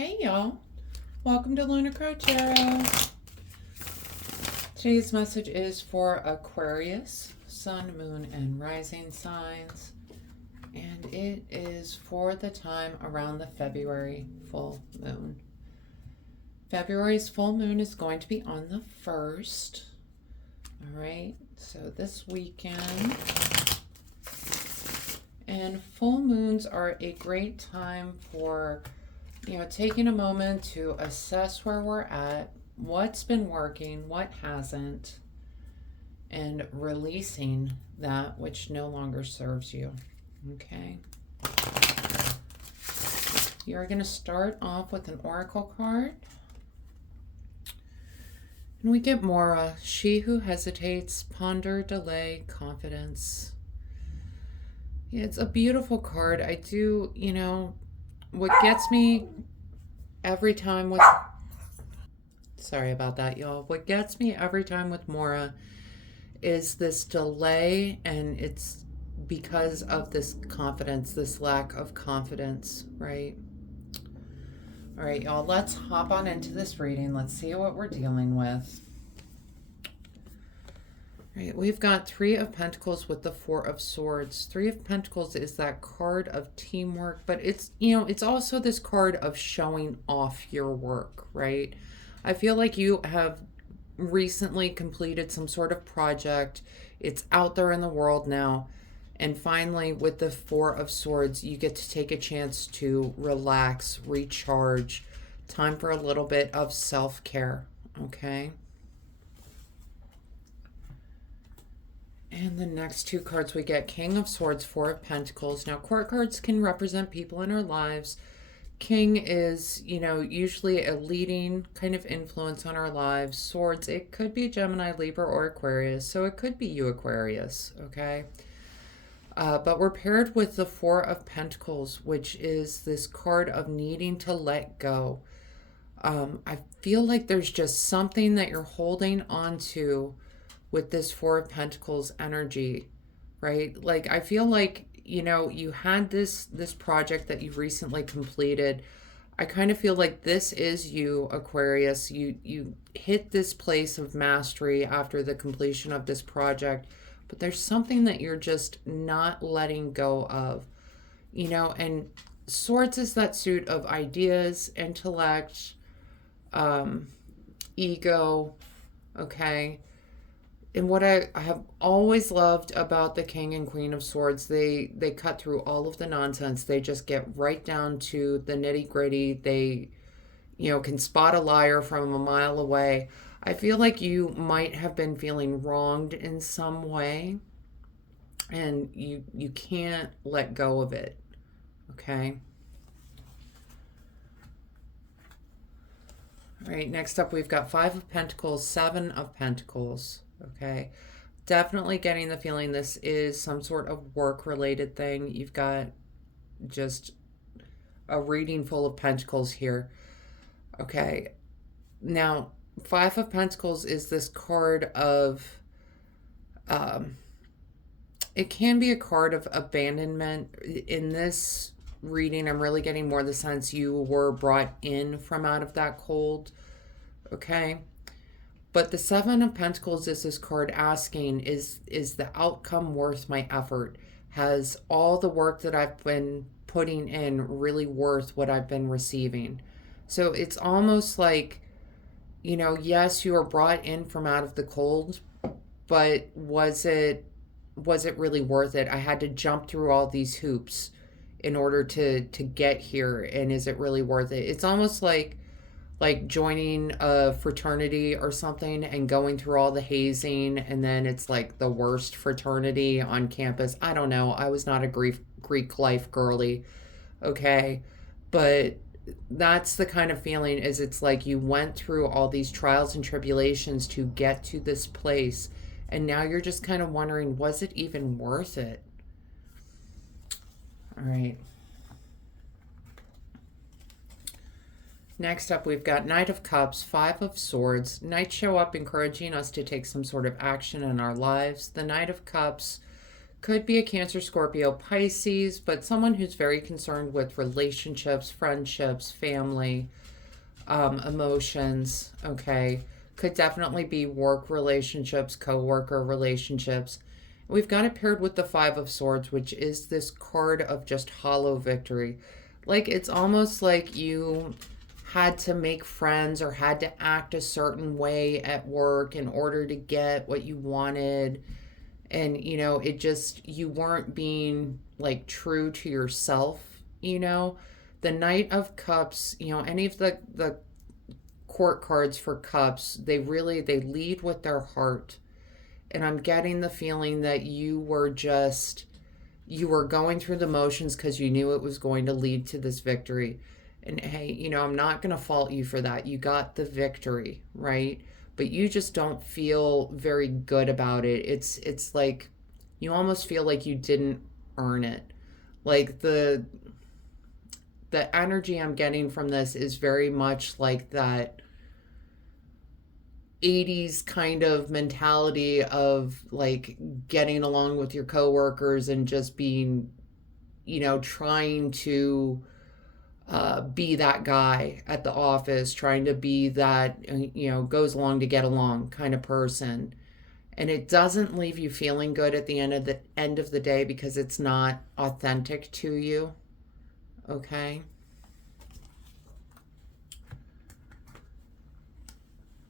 Hey y'all, welcome to Lunar Tarot. Today's message is for Aquarius, Sun, Moon, and Rising signs, and it is for the time around the February full moon. February's full moon is going to be on the 1st. All right, so this weekend. And full moons are a great time for taking a moment to assess where we're at, what's been working, what hasn't, and releasing that which no longer serves you. Okay. You're going to start off with an oracle card. And we get Mora, she who hesitates, ponder, delay, confidence. It's a beautiful card. I do, what gets me every time with, sorry about that, y'all. What gets me every time with Mora is this delay, and it's because of this confidence, this lack of confidence, right? All right, y'all, let's hop on into this reading. Let's see what we're dealing with. Right, we've got Three of Pentacles with the Four of Swords. Three of Pentacles is that card of teamwork, but it's, it's also this card of showing off your work, right? I feel like you have recently completed some sort of project. It's out there in the world now. And finally, with the Four of Swords, you get to take a chance to relax, recharge, time for a little bit of self-care, okay? And the next two cards we get, King of Swords, Four of Pentacles. Now, court cards can represent people in our lives. King is, usually a leading kind of influence on our lives. Swords, it could be Gemini, Libra, or Aquarius. So it could be you, Aquarius, okay? But we're paired with the Four of Pentacles, which is this card of needing to let go. I feel like there's just something that you're holding on to with this Four of Pentacles energy, right? Like, I feel like, you had this project that you recently completed. I kind of feel like this is you, Aquarius. You hit this place of mastery after the completion of this project, but there's something that you're just not letting go of, and Swords is that suit of ideas, intellect, ego, okay? And what I have always loved about the King and Queen of Swords, they cut through all of the nonsense. They just get right down to the nitty gritty. They, can spot a liar from a mile away. I feel like you might have been feeling wronged in some way, and you can't let go of it, okay? All right, next up we've got Five of Pentacles, Seven of Pentacles. Okay, definitely getting the feeling this is some sort of work-related thing. You've got just a reading full of pentacles here. Okay, now Five of Pentacles is this card of, it can be a card of abandonment. In this reading, I'm really getting more the sense you were brought in from out of that cold, okay? But the Seven of Pentacles is this card asking, is the outcome worth my effort? Has all the work that I've been putting in really worth what I've been receiving? So it's almost like, yes, you were brought in from out of the cold, but was it really worth it? I had to jump through all these hoops in order to get here, and is it really worth it? It's almost like joining a fraternity or something and going through all the hazing, and then it's like the worst fraternity on campus. I don't know. I was not a Greek life girly, okay? But that's the kind of feeling, is it's like you went through all these trials and tribulations to get to this place, and now you're just kind of wondering, was it even worth it? All right. Next up, we've got Knight of Cups, Five of Swords. Knights show up encouraging us to take some sort of action in our lives. The Knight of Cups Could be a Cancer, Scorpio, Pisces, but someone who's very concerned with relationships, friendships, family, emotions, okay? Could definitely be work relationships, co-worker relationships. We've got it paired with the Five of Swords, which is this card of just hollow victory. Like, it's almost like you had to make friends or had to act a certain way at work in order to get what you wanted. And, it just, you weren't being like true to yourself, The Knight of Cups, any of the court cards for cups, they lead with their heart. And I'm getting the feeling that you were going through the motions because you knew it was going to lead to this victory. And hey, I'm not going to fault you for that. You got the victory, right? But you just don't feel very good about it. It's like you almost feel like you didn't earn it. Like the energy I'm getting from this is very much like that 80s kind of mentality of like getting along with your coworkers and just being, trying to be that guy at the office, trying to be that, goes along to get along kind of person. And it doesn't leave you feeling good at the end of the day because it's not authentic to you. Okay?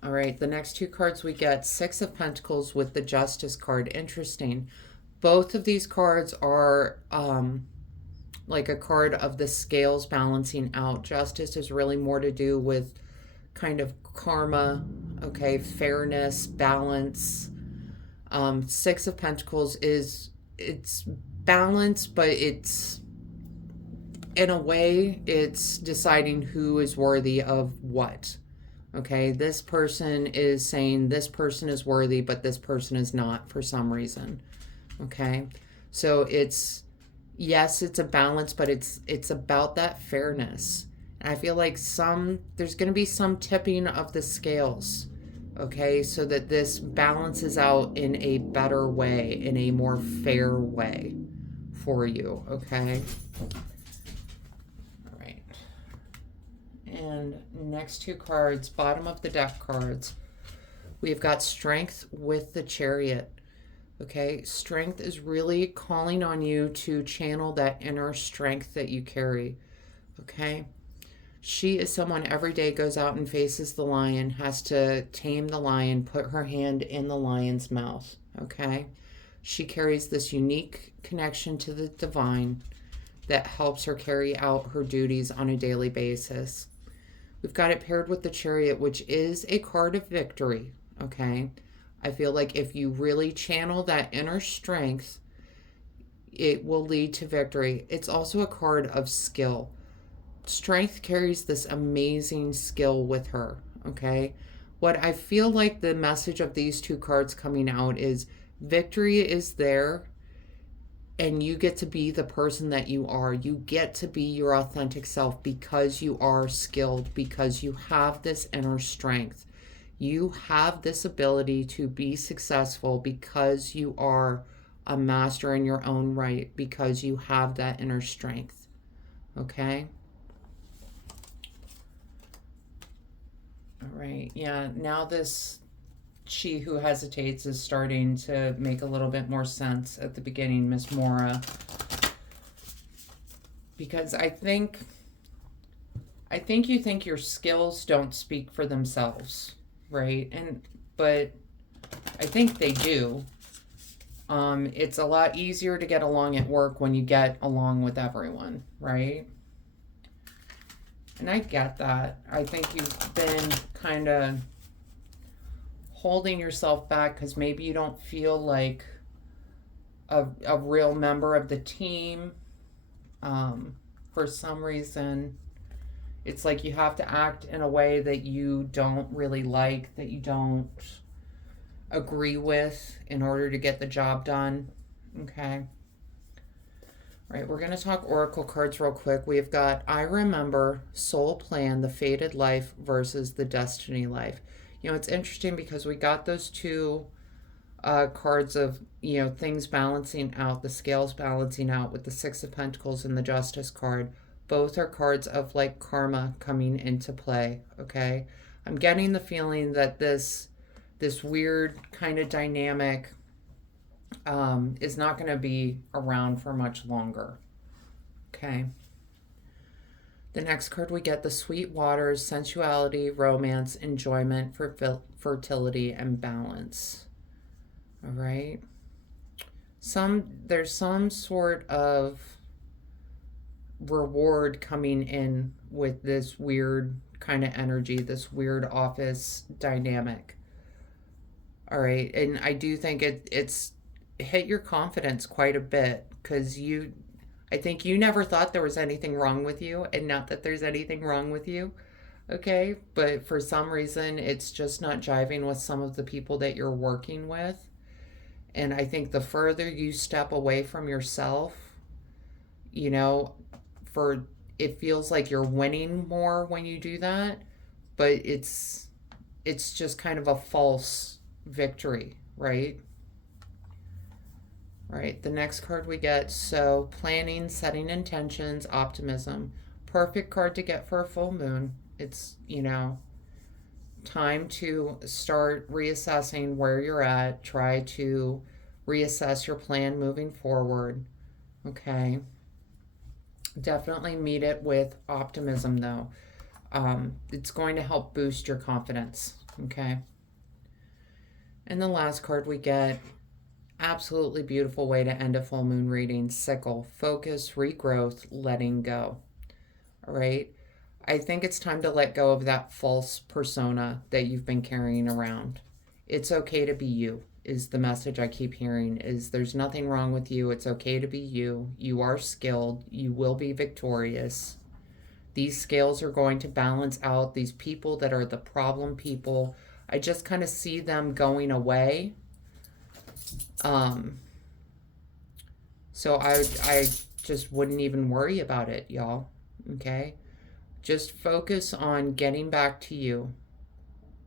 All right, the next two cards we get, Six of Pentacles with the Justice card. Interesting. Both of these cards are like a card of the scales balancing out. Justice is really more to do with kind of karma, okay, fairness, balance. Six of Pentacles it's balance, but it's, in a way, it's deciding who is worthy of what. Okay, this person is saying this person is worthy, but this person is not for some reason. Okay, so yes, it's a balance, but it's about that fairness. And I feel like there's going to be some tipping of the scales, okay, so that this balances out in a better way, in a more fair way for you, okay? All right. And next two cards, bottom of the deck cards, we've got Strength with the Chariot. Okay, strength is really calling on you to channel that inner strength that you carry. Okay, she is someone every day goes out and faces the lion, has to tame the lion, put her hand in the lion's mouth. Okay, she carries this unique connection to the divine that helps her carry out her duties on a daily basis. We've got it paired with the Chariot, which is a card of victory. Okay, I feel like if you really channel that inner strength, it will lead to victory. It's also a card of skill. Strength carries this amazing skill with her, okay? What I feel like the message of these two cards coming out is victory is there, and you get to be the person that you are. You get to be your authentic self because you are skilled, because you have this inner strength. You have this ability to be successful because you are a master in your own right, because you have that inner strength. Okay? All right. Yeah, now this she who hesitates is starting to make a little bit more sense at the beginning, Miss Mora. Because I think you think your skills don't speak for themselves. Right? But I think they do. It's a lot easier to get along at work when you get along with everyone, right? And I get that. I think you've been kind of holding yourself back because maybe you don't feel like a real member of the team. For some reason, it's like you have to act in a way that you don't really like, that you don't agree with in order to get the job done. Okay. All right, we're going to talk oracle cards real quick. We've got I Remember, Soul Plan, the Fated Life versus the Destiny Life. It's interesting because we got those two cards of, things balancing out, the scales balancing out with the Six of Pentacles and the Justice card. Both are cards of like karma coming into play, okay? I'm getting the feeling that this weird kind of dynamic is not going to be around for much longer, okay? The next card we get, the Sweet Waters, sensuality, romance, enjoyment, fertility, and balance. All right. There's some sort of reward coming in with this weird kind of energy, this weird office dynamic. All right. And I do think it's hit your confidence quite a bit, because I think you never thought there was anything wrong with you, and not that there's anything wrong with you, okay? But for some reason, it's just not jiving with some of the people that you're working with. And I think the further you step away from yourself, it feels like you're winning more when you do that, but it's just kind of a false victory, right? Right, the next card we get, so planning, setting intentions, optimism. Perfect card to get for a full moon. It's, time to start reassessing where you're at. Try to reassess your plan moving forward. Okay. Definitely meet it with optimism, though. It's going to help boost your confidence. Okay. And the last card we get, absolutely beautiful way to end a full moon reading, sickle, focus, regrowth, letting go. All right. I think it's time to let go of that false persona that you've been carrying around. It's okay to be you, is the message I keep hearing, is there's nothing wrong with you. It's okay to be you. You are skilled. You will be victorious. These scales are going to balance out these people that are the problem people. I just kind of see them going away. So I just wouldn't even worry about it, y'all. Okay? Just focus on getting back to you.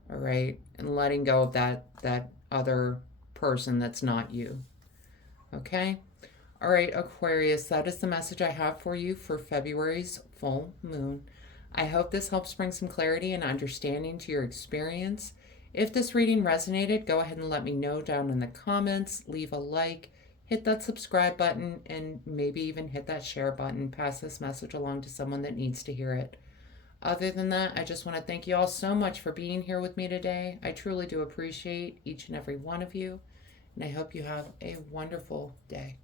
All right? And letting go of that other person that's not you. Okay? All right, Aquarius, that is the message I have for you for February's full moon. I hope this helps bring some clarity and understanding to your experience. If this reading resonated, go ahead and let me know down in the comments. Leave a like, hit that subscribe button, and maybe even hit that share button. Pass this message along to someone that needs to hear it. Other than that, I just want to thank you all so much for being here with me today. I truly do appreciate each and every one of you, and I hope you have a wonderful day.